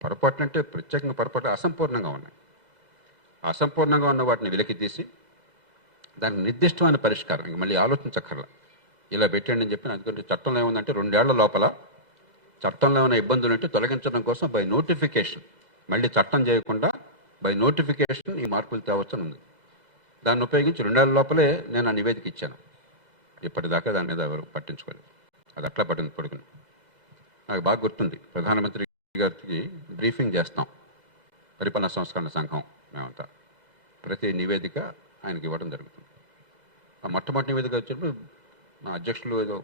పొరపాట్లు అంటే ప్రత్యేకంగా పొరపాట్లు అసంపూర్ణంగా ఉన్నాయి. అసంపూర్ణంగా ఉన్న వాటిని వెలికి తీసి దానికి నిర్దిష్టమైన పరిష్కారం ఇంక మళ్ళీ ఆలోచించక్కర్లా, ఇలా పెట్టండి అని చెప్పి. అందుకంటే చట్టంలో ఏముందంటే 2 ఏళ్ల లోపల చట్టంలో ఉన్న ఇబ్బందులు ఉంటే తొలగించడం కోసం బై నోటిఫికేషన్, మళ్ళీ చట్టం చేయకుండా బై నోటిఫికేషన్ ఈ మార్పులు తేవచ్చని ఉంది. దాన్ని ఉపయోగించి 2 ఏళ్ల లోపలే నేను ఆ నివేదిక ఇచ్చాను. ఇప్పటిదాకా దాని మీద ఎవరు పట్టించుకోలేదు. అది అట్లా పడుకుని నాకు బాగా గుర్తుంది. ప్రధానమంత్రి గారికి బ్రీఫింగ్ చేస్తాం పరిపాలనా సంస్కరణ సంఘం మేమంతా. ప్రతి నివేదిక ఆయనకి ఇవ్వడం జరుగుతుంది. ఆ మొట్టమొదటి నివేదిక వచ్చినప్పుడు మా అధ్యక్షులు ఏదో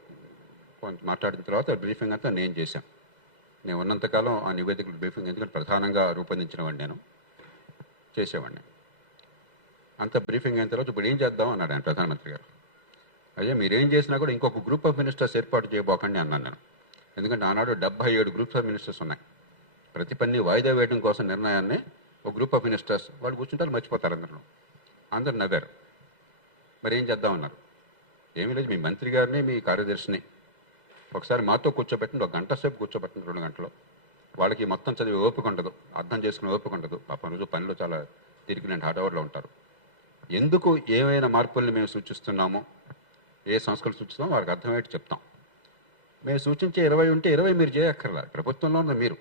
కొంచెం మాట్లాడిన తర్వాత బ్రీఫింగ్ అంతా నేను చేశాను. నేను ఉన్నంతకాలం ఆ నివేదికలు బ్రీఫింగ్, ఎందుకంటే ప్రధానంగా రూపొందించినవాడిని నేను, చేసేవాడిని. అంత బ్రీఫింగ్ అయిన తర్వాత ఇప్పుడు ఏం చేద్దాం అన్నాడు ఆయన ప్రధానమంత్రి గారు. అయ్యా మీరేం చేసినా కూడా ఇంకొక గ్రూప్ ఆఫ్ మినిస్టర్స్ ఏర్పాటు చేయబోకండి అన్నాను నేను. ఎందుకంటే ఆనాడు 77 గ్రూప్స్ ఆఫ్ మినిస్టర్స్ ఉన్నాయి. ప్రతి పని వాయిదా వేయడం కోసం నిర్ణయాన్ని ఒక గ్రూప్ ఆఫ్ మినిస్టర్స్ వాళ్ళు కూర్చుంటారు, మర్చిపోతారు అందరూ నవ్వారు. మరి ఏం చేద్దామన్నారు. ఏమీ లేదు, మీ మంత్రి గారిని మీ కార్యదర్శిని ఒకసారి మాతో కూర్చోబెట్టండి, 1 గంట సేపు కూర్చోబెట్టండి, 2 గంటలు. వాళ్ళకి మొత్తం చదివి ఓపిక ఉండదు, అర్థం చేసుకునే ఓపిక ఉండదు. పాపం రోజు పనిలో చాలా తిరిగినంటే హార్డ్వర్లో ఉంటారు. ఎందుకు ఏమైనా మార్పుల్ని మేము సూచిస్తున్నామో, ఏ సంస్థలు సూచిస్తామో వాళ్ళకి అర్థమయ్యేట్టు చెప్తాం. మేము సూచించే 20 ఉంటే 20 మీరు చేయక్కర్లా, ప్రభుత్వంలో ఉన్న మీరు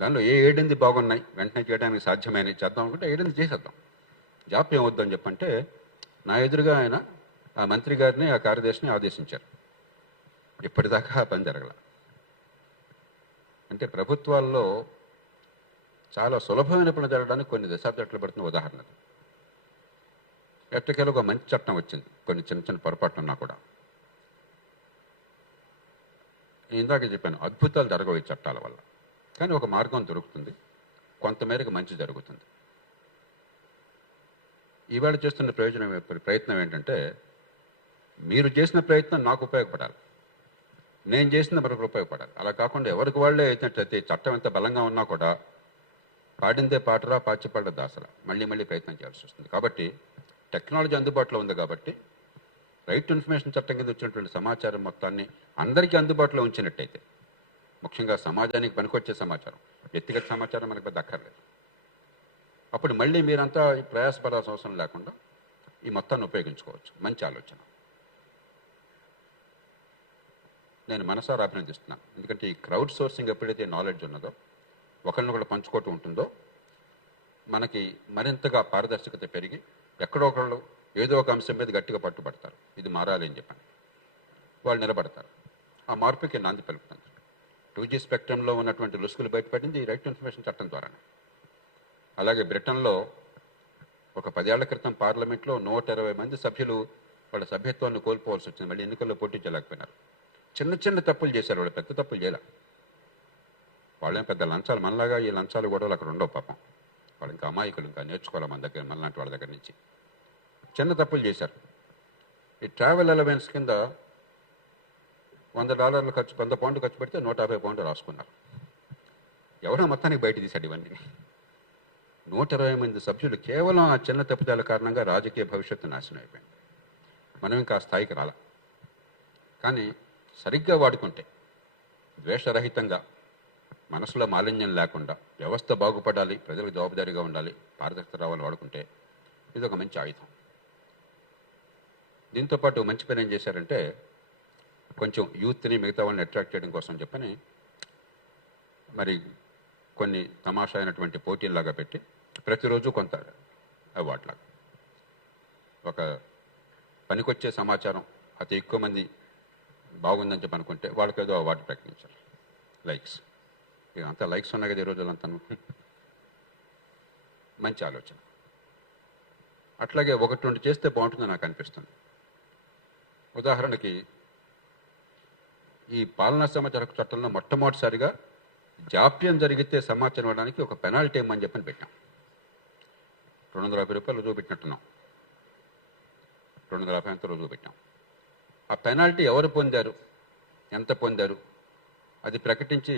దానిలో ఏ 7 బాగున్నాయి వెంటనే చేయడానికి సాధ్యమైనవి చేద్దాం అనుకుంటే 7 చేసేద్దాం, జాప్యం వద్దని చెప్పంటే నా ఎదురుగా ఆయన ఆ మంత్రి గారిని ఆ కార్యదర్శిని ఆదేశించారు. ఇప్పటిదాకా ఆ పని జరగల. అంటే ప్రభుత్వాల్లో చాలా సులభమైన పనులు జరగడానికి కొన్ని దశాబ్దాలు పడుతున్న ఉదాహరణ. ఎట్టకేలకు ఒక మంచి చట్టం వచ్చింది, కొన్ని చిన్న చిన్న పొరపాట్లు ఉన్నా కూడా. ఇందాక చెప్పాను, అద్భుతాలు జరగవు ఈ చట్టాల వల్ల, కానీ ఒక మార్గం దొరుకుతుంది, కొంతమేరకు మంచి జరుగుతుంది. ఇవాళ చేస్తున్న ప్రయత్నం ఏంటంటే, మీరు చేసిన ప్రయత్నం నాకు ఉపయోగపడాలి, నేను చేసిన మరొకరు ఉపయోగపడాలి. అలా కాకుండా ఎవరికి వాళ్ళే అయితే చట్టం ఎంత బలంగా ఉన్నా కూడా పాడిందే పాటరా పాచిపడ్డ దాసరా మళ్ళీ మళ్ళీ ప్రయత్నం చేయాల్సి వస్తుంది. కాబట్టి టెక్నాలజీ అందుబాటులో ఉంది కాబట్టి రైట్ టు ఇన్ఫర్మేషన్ చట్టం కింద వచ్చినటువంటి సమాచారం మొత్తాన్ని అందరికీ అందుబాటులో ఉంచినట్టయితే, ముఖ్యంగా సమాజానికి పనికొచ్చే సమాచారం, వ్యక్తిగత సమాచారం మనకు పెద్ద అక్కర్లేదు. అప్పుడు మళ్ళీ మీరంతా ప్రయాసపడాల్సిన అవసరం లేకుండా ఈ మొత్తాన్ని ఉపయోగించుకోవచ్చు. మంచి ఆలోచన, నేను మనసారా అభినందిస్తున్నాను. ఎందుకంటే ఈ క్రౌడ్ సోర్సింగ్ ఎప్పుడైతే నాలెడ్జ్ ఉన్నదో, ఒకరినొకరు పంచుకోవటం ఉంటుందో, మనకి మరింతగా పారదర్శకత పెరిగి ఎక్కడో ఒకళ్ళు ఏదో ఒక అంశం మీద గట్టిగా పట్టుబడతారు, ఇది మారాలి అని చెప్పండి, వాళ్ళు నిలబడతారు. ఆ మార్పుకి నాంది పలుకుతుంది. 2G స్పెక్ట్రంలో ఉన్నటువంటి రుసుకులు బయటపడింది రైట్ టు ఇన్ఫర్మేషన్ చట్టం ద్వారానే. అలాగే బ్రిటన్లో ఒక 10 ఏళ్ల క్రితం పార్లమెంట్లో 120 మంది సభ్యులు వాళ్ళ సభ్యత్వాన్ని కోల్పోవాల్సి వచ్చింది, మళ్ళీ ఎన్నికల్లో పోటీ చేయలేకపోయినారు. చిన్న చిన్న తప్పులు చేశారు, వాళ్ళు పెద్ద తప్పులు చేయలే. వాళ్ళేం పెద్ద లంచాలు, మనలాగా ఈ లంచాలు గొడవలు అక్కడ ఉండవు పాపం. వాళ్ళు ఇంకా అమాయకులు, ఇంకా నేర్చుకోవాలి మన దగ్గర, మనలాంటి వాళ్ళ దగ్గర నుంచి. చిన్న తప్పులు చేశారు. ఈ ట్రావెల్ అలవెన్స్ కింద $100 ఖర్చు, 100 పౌండ్లు ఖర్చు పెడితే 150 పౌండ్లు రాసుకున్నారు. ఎవరో మొత్తానికి బయట తీశాడు ఇవన్నీ. 120 మంది సభ్యులు కేవలం ఆ చిన్న తప్పుదాల కారణంగా రాజకీయ భవిష్యత్తు నాశనం అయిపోయింది. మనం ఇంకా ఆ స్థాయికి రాల. కానీ సరిగ్గా వాడుకుంటే, ద్వేషరహితంగా, మనసులో మాలిన్యం లేకుండా, వ్యవస్థ బాగుపడాలి, ప్రజలకు జవాబుదారీగా ఉండాలి, పారదర్శకత రావాలి వాడుకుంటే ఇది ఒక మంచి ఆయుధం. దీంతోపాటు మంచి పని ఏం చేశారంటే, కొంచెం యూత్ని మిగతా వాళ్ళని అట్రాక్ట్ చేయడం కోసం చెప్పని మరి కొన్ని తమాషా అయినటువంటి పోటీల్లాగా పెట్టి ప్రతిరోజు కొంత అవార్డులాగా, ఒక పనికొచ్చే సమాచారం అతి ఎక్కువ మంది బాగుందని చెప్పి అనుకుంటే వాళ్ళకి ఏదో అవార్డు ప్రకటించారు. లైక్స్, ఇక అంతా లైక్స్ ఉన్నాయి కదా ఈ రోజులంతా. మంచి ఆలోచన. అట్లాగే 1-2 చేస్తే బాగుంటుందని నాకు అనిపిస్తుంది. ఉదాహరణకి ఈ పాలనా సమాచార చట్టంలో మొట్టమొదటిసారిగా జాప్యం జరిగితే సమాచారం ఇవ్వడానికి ఒక పెనాల్టీ ఏమని చెప్పని పెట్టాం. $250 రుజువు పెట్టినట్టున్నాం, 250 అంతా రుజువు పెట్టాం. ఆ పెనాల్టీ ఎవరు పొందారు, ఎంత పొందారు, అది ప్రకటించి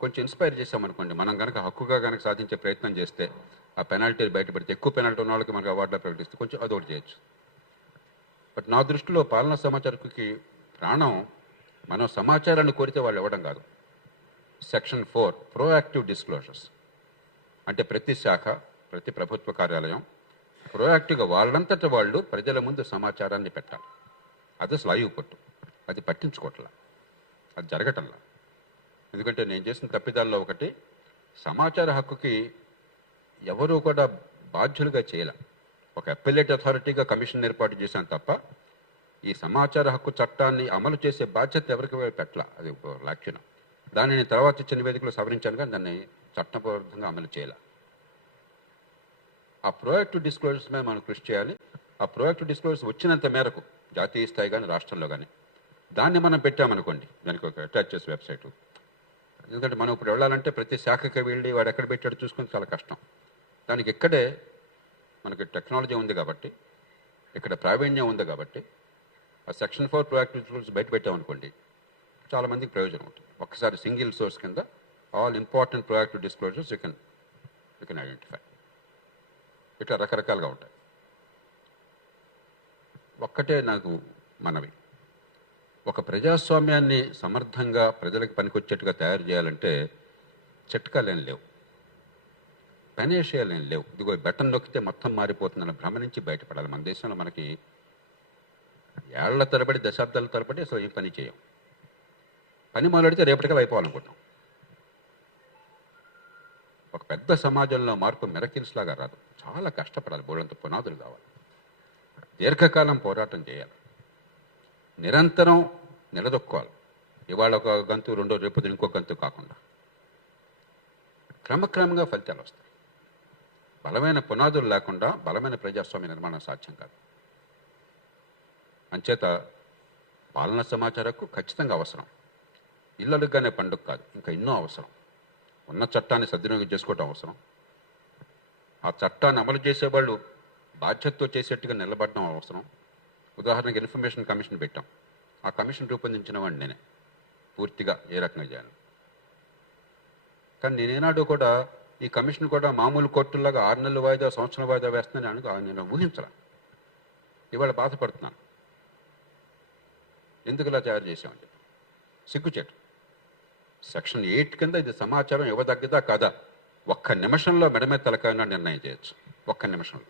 కొంచెం ఇన్స్పైర్ చేసామనుకోండి, మనం కనుక హక్కుగా కనుక సాధించే ప్రయత్నం చేస్తే ఆ పెనాల్టీలు బయటపడితే, ఎక్కువ పెనాల్టీ ఉన్న వాళ్ళకి మనకు అవార్డులో ప్రకటిస్తే కొంచెం అదొకటి చేయొచ్చు. బట్ నా దృష్టిలో పాలనా సమాచారకుకి ప్రాణం మనం సమాచారాన్ని కోరితే వాళ్ళు ఇవ్వడం కాదు, సెక్షన్ 4 ప్రోయాక్టివ్ డిస్క్లోజర్స్. అంటే ప్రతి శాఖ, ప్రతి ప్రభుత్వ కార్యాలయం ప్రోయాక్టివ్గా వాళ్ళంతట వాళ్ళు ప్రజల ముందు సమాచారాన్ని పెట్టాలి. అది అసలు ఆయువు పట్టు, అది పట్టించుకోవట్లా, అది జరగటంలా. ఎందుకంటే నేను చేసిన తప్పిదాల్లో ఒకటి, సమాచార హక్కుకి ఎవరూ కూడా బాధ్యులుగా చేయాల. ఒక అప్పీలేట్ అథారిటీగా కమిషన్ ఏర్పాటు చేశాను తప్ప ఈ సమాచార హక్కు చట్టాన్ని అమలు చేసే బాధ్యత ఎవరికి పెట్టాల. అది లక్షణం. దాన్ని నేను తర్వాత ఇచ్చిన నివేదికలో సవరించాను, కానీ దాన్ని చట్టబద్ధంగా అమలు చేయాల. ఆ ప్రోయాక్టివ్ డిస్క్లోజర్స్ మీద మనం కృషి చేయాలి. ఆ ప్రోయాక్టివ్ డిస్క్లోజర్స్ వచ్చినంత మేరకు జాతీయ స్థాయి కానీ రాష్ట్రంలో కానీ దాన్ని మనం పెట్టామనుకోండి, దానికి ఒక అటాచ్ చేసే వెబ్సైటు. ఎందుకంటే మనం ఇప్పుడు వెళ్ళాలంటే ప్రతి శాఖకి వెళ్ళి వాడు ఎక్కడ పెట్టాడు చూసుకొని చాలా కష్టం. దానికి ఇక్కడే మనకి టెక్నాలజీ ఉంది కాబట్టి, ఇక్కడ ప్రావీణ్యం ఉంది కాబట్టి ఆ సెక్షన్ 4 ప్రోయాక్టివ్ డిస్క్లోజర్స్ బయట పెట్టామనుకోండి చాలామందికి ప్రయోజనం ఉంటుంది. ఒక్కసారి సింగిల్ సోర్స్ కింద all important proactive disclosures you can identify. ఇట్లా రకరకాలుగా ఉంటాయి. ఒక్కటే నాకు మనవి, ఒక ప్రజాస్వామ్యాన్ని సమర్థంగా ప్రజలకు పనికొచ్చేట్టుగా తయారు చేయాలంటే చిట్కాలేం లేవు, పనేషియాలేం లేవు. ఇదిగో బటన్ నొక్కితే మొత్తం మారిపోతుందని భ్రమ నుంచి బయటపడాలి. మన దేశంలో మనకి ఏళ్ల తరబడి, దశాబ్దాల తరబడి అసలు ఏం పని చేయం. పని మొదలెడితే రేపటికల్లా అయిపోవాలనుకుంటాం. ఒక పెద్ద సమాజంలో మార్పు మిరకిల్స్ లాగా రాదు, చాలా కష్టపడాలి, బోళ్ళంత పునాదులు కావాలి, దీర్ఘకాలం పోరాటం చేయాలి, నిరంతరం నిలదొక్కోవాలి. ఇవాళ ఒక గంతు, రెండో రేపు ఇంకో గంతు కాకుండా క్రమక్రమంగా ఫలితాలు వస్తాయి. బలమైన పునాదులు లేకుండా బలమైన ప్రజాస్వామ్య నిర్మాణం సాధ్యం కాదు. అంచేత పాలనా సమాచారకు ఖచ్చితంగా అవసరం. ఇళ్ళలుగానే పండుగ కాదు, ఇంకా ఎన్నో అవసరం. ఉన్న చట్టాన్ని సద్వినియోగం చేసుకోవడం అవసరం. ఆ చట్టాన్ని అమలు చేసేవాళ్ళు బాధ్యతతో చేసేట్టుగా నిలబడడం అవసరం. ఉదాహరణకి ఇన్ఫర్మేషన్ కమిషన్ పెట్టాం. ఆ కమిషన్ రూపొందించిన వాడిని నేనే, పూర్తిగా ఏ రకంగా చేయాలి. కానీ నేనేనాడు కూడా ఈ కమిషన్ కూడా మామూలు కోర్టులాగా 6 నెలల వాయిదా, సంవత్సరం వాయిదా వేస్తుందని నేను ఊహించరా. ఇవాళ బాధపడుతున్నాను, ఎందుకు ఇలా తయారు చేసామని చెప్పి. సిగ్గుచేటు. సెక్షన్ 8 కింద ఇది సమాచారం ఇవ్వదగ్గదా కాదా ఒక్క నిమిషంలో మెడమే తలకాయన నిర్ణయం చేయొచ్చు. ఒక్క నిమిషంలో.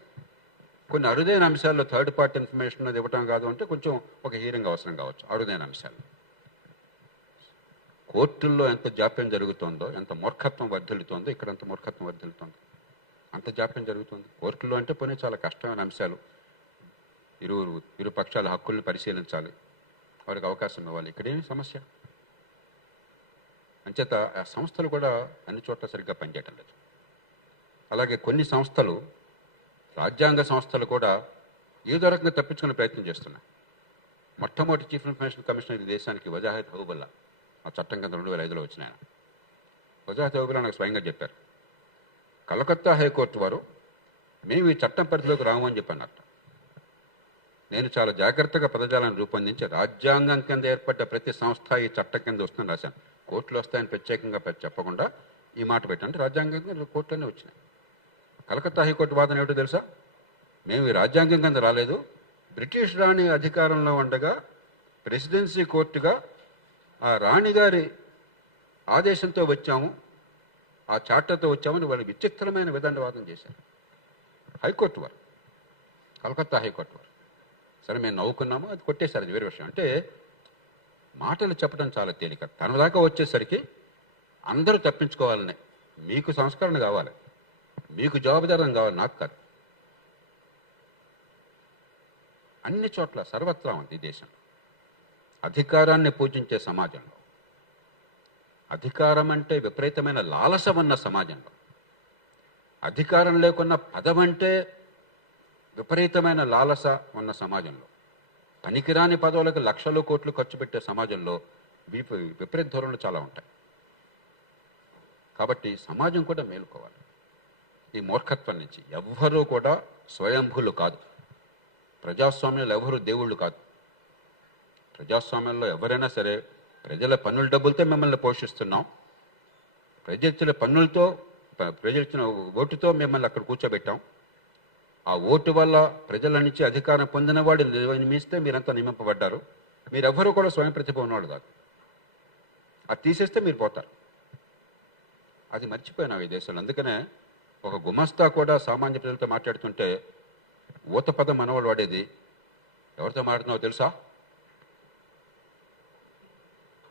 కొన్ని అరుదైన అంశాల్లో థర్డ్ పార్టీ ఇన్ఫర్మేషన్ అది ఇవ్వటం కాదు అంటే కొంచెం ఒక హీరింగ్ అవసరం కావచ్చు, అరుదైన అంశాలు. కోర్టుల్లో ఎంత జాప్యం జరుగుతుందో, ఎంత మూర్ఖత్వం వర్ధిల్లుతోందో, ఇక్కడ అంత మూర్ఖత్వం వర్ధిల్లుతోంది, అంత జాప్యం జరుగుతుంది. కోర్టుల్లో అంటే పోనీ చాలా కష్టమైన అంశాలు, ఇరు పక్షాల హక్కుల్ని పరిశీలించాలి, వారికి అవకాశం ఇవ్వాలి. ఇక్కడేమి సమస్య. అంచేత ఆ సంస్థలు కూడా అన్ని చోట్ల సరిగ్గా పనిచేయటం లేదు. అలాగే కొన్ని సంస్థలు, రాజ్యాంగ సంస్థలు కూడా ఏదో రకంగా తప్పించుకునే ప్రయత్నం చేస్తున్నాయి. మొట్టమొదటి చీఫ్ ఇన్ఫర్మేషన్ కమిషనర్ ఈ దేశానికి వజాహత్ హౌబుల్లా, ఆ చట్టం కింద 2005లో వచ్చిన ఆయన. వజాహత్ హౌబుల్లా నాకు స్వయంగా చెప్పారు, కలకత్తా హైకోర్టు వారు మేము ఈ చట్టం పరిధిలోకి రామని చెప్పన్నారు. నేను చాలా జాగ్రత్తగా పదజాలను రూపొందించి రాజ్యాంగం కింద ఏర్పడ్డ ప్రతి సంస్థ ఈ చట్టం కింద వస్తుందని రాశాను. కోర్టులు వస్తాయని ప్రత్యేకంగా చెప్పకుండా ఈ మాట పెట్టండి, రాజ్యాంగం కింద కోర్టులోనే వచ్చినాయి. కలకత్తా హైకోర్టు వాదన ఏమిటో తెలుసా? మేము ఈ రాజ్యాంగం కింద రాలేదు, బ్రిటిష్ రాణి అధికారంలో ఉండగా ప్రెసిడెన్సీ కోర్టుగా ఆ రాణిగారి ఆదేశంతో వచ్చాము, ఆ చార్టర్తో వచ్చామని వాళ్ళు విచిత్రమైన విదండవాదం చేశారు. హైకోర్టు వారు, కలకత్తా హైకోర్టు వారు. సరే మేము నవ్వుకున్నాము, అది కొట్టేశారు, అది వేరే విషయం. అంటే మాటలు చెప్పడం చాలా తేలిక, తన దాకా వచ్చేసరికి అందరూ తప్పించుకోవాలని. మీకు సంస్కరణ కావాలి, మీకు జవాబుదారం కావాలి, నాకు కాదు. అన్ని చోట్ల సర్వత్రా ఉంది ఈ దేశం. అధికారాన్ని పూజించే సమాజంలో, అధికారం అంటే విపరీతమైన లాలస ఉన్న సమాజంలో, అధికారం లేకున్న పదవంటే విపరీతమైన లాలస ఉన్న సమాజంలో, పనికిరాని పదవులకు లక్షలు కోట్లు ఖర్చు పెట్టే సమాజంలో విపరీత ధోరణులు చాలా ఉంటాయి. కాబట్టి సమాజం కూడా మేలుకోవాలి ఈ మూర్ఖత్వం నుంచి. ఎవ్వరూ కూడా స్వయంభులు కాదు. ప్రజాస్వామ్యంలో ఎవరు దేవుళ్ళు కాదు. ప్రజాస్వామ్యంలో ఎవరైనా సరే ప్రజల పన్నుల డబ్బులతో మిమ్మల్ని పోషిస్తున్నాం, ప్రజల పన్నులతో, ప్రజలు ఇచ్చిన ఓటుతో మిమ్మల్ని అక్కడ కూర్చోబెట్టాం. ఆ ఓటు వల్ల ప్రజల నుంచి అధికారం పొందిన వాడు నియమిస్తే మీరంతా నియమింపబడ్డారు. మీరెవ్వరూ కూడా స్వయం ప్రతిభ ఉన్నవాడు కాదు. అది తీసేస్తే మీరు పోతారు. అది మర్చిపోయినావు ఈ దేశంలో. అందుకనే ఒక గుమస్తా కూడా సామాన్య ప్రజలతో మాట్లాడుతుంటే ఊత పదం మనవాళ్ళు వాడేది, ఎవరితో మాట్లాడుతున్నావో తెలుసా,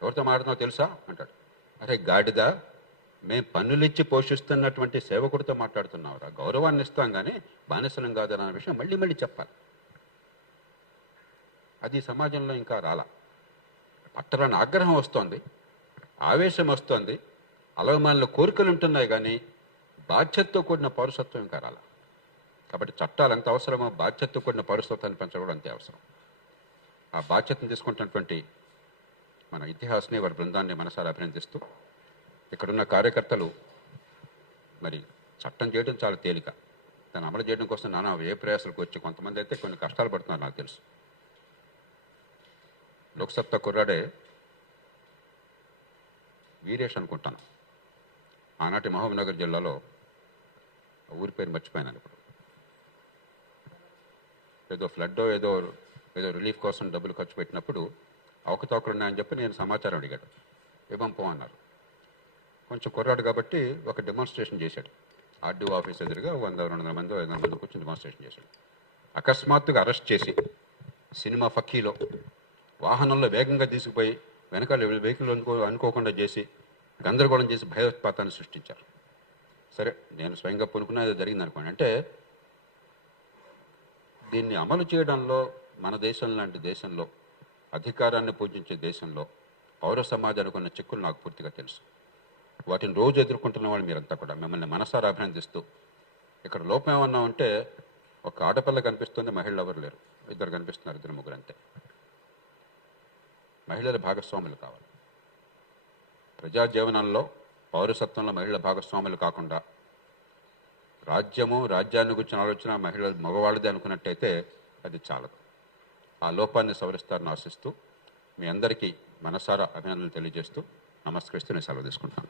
ఎవరితో మాట్లాడుతున్నావో తెలుసా అంటాడు. అరే గాడిద, మేము పన్నులిచ్చి పోషిస్తున్నటువంటి సేవకుడితో మాట్లాడుతున్నావురా, గౌరవాన్ని ఇస్తాం కానీ బానిసలం కాదన్న విషయం మళ్ళీ మళ్ళీ చెప్పాలి. అది సమాజంలో ఇంకా రాలా. పట్టరాని ఆగ్రహం వస్తోంది, ఆవేశం వస్తోంది, అలవమాలిన కోరికలు ఉంటున్నాయి కానీ బాధ్యతతో కూడిన పౌరసత్వం ఇంకా రాలా. కాబట్టి చట్టాలు ఎంత అవసరమో బాధ్యతతో కూడిన పౌరసత్వాన్ని పెంచడం కూడా అంతే అవసరం. ఆ బాధ్యతను తీసుకుంటున్నటువంటి మన ఇతిహాస్ని, వారి బృందాన్ని మనసారా అభినందిస్తూ, ఇక్కడున్న కార్యకర్తలు మరి చట్టం చేయడం చాలా తేలిక, దాన్ని అమలు చేయడం కోసం నానా ఏ ప్రయాసాలకు వచ్చి కొంతమంది అయితే కొన్ని కష్టాలు పడుతున్నారు నాకు తెలుసు. లోక్సత్తా కుర్రాడే వీరేష్ అనుకుంటాను, ఆనాటి మహబూబ్నగర్ జిల్లాలో ఊరి పేరు మర్చిపోయినాను ఇప్పుడు, ఏదో ఫ్లడ్ ఏదో రిలీఫ్ కోసం డబ్బులు ఖర్చు పెట్టినప్పుడు అవకతవకలు ఉన్నాయని చెప్పి నేను సమాచారం అడిగాడు, ఇవ్వంపో అన్నారు. కొంచెం కుర్రాడు కాబట్టి ఒక డెమాన్స్ట్రేషన్ చేశాడు, ఆర్డీఓ ఆఫీస్ ఎదురుగా 100-200 మంది 500 మంది కూర్చొని డెమాన్స్ట్రేషన్ చేశాడు. అకస్మాత్తుగా అరెస్ట్ చేసి సినిమా ఫక్కీలో వాహనంలో వేగంగా తీసుకుపోయి వెనకాల వెహికల్ అనుకోకుండా చేసి గందరగోళం చేసి భయోత్పాతాన్ని సృష్టించారు. సరే, నేను స్వయంగా పూనుకున్నా అది జరిగింది అనుకోండి. అంటే దీన్ని అమలు చేయడంలో మన దేశం లాంటి దేశంలో, అధికారాన్ని పూజించే దేశంలో పౌర సమాజానికి ఉన్న చిక్కులు నాకు పూర్తిగా తెలుసు. వాటిని రోజు ఎదుర్కొంటున్న వాళ్ళు మీరంతా కూడా మిమ్మల్ని మనసారా అభినందిస్తూ, ఇక్కడ లోపం ఏమన్నా ఉంటే ఒక ఆడపిల్ల కనిపిస్తుంది, మహిళలు ఎవరు లేరు, ఇద్దరు కనిపిస్తున్నారు, 2-3 అంతే. మహిళల భాగస్వాములు కావాలి ప్రజా జీవనంలో. పౌరసత్వంలో మహిళల భాగస్వాములు కాకుండా రాజ్యాన్ని గురించిన ఆలోచన మగవాళ్ళది అనుకున్నట్టయితే అది చాలదు. ఆ లోపాన్ని సవరిస్తారని ఆశిస్తూ మీ అందరికీ మనసారా అభినందనలు తెలియజేస్తూ నమస్కరిస్తూ నేను సెలవు తీసుకుంటాను.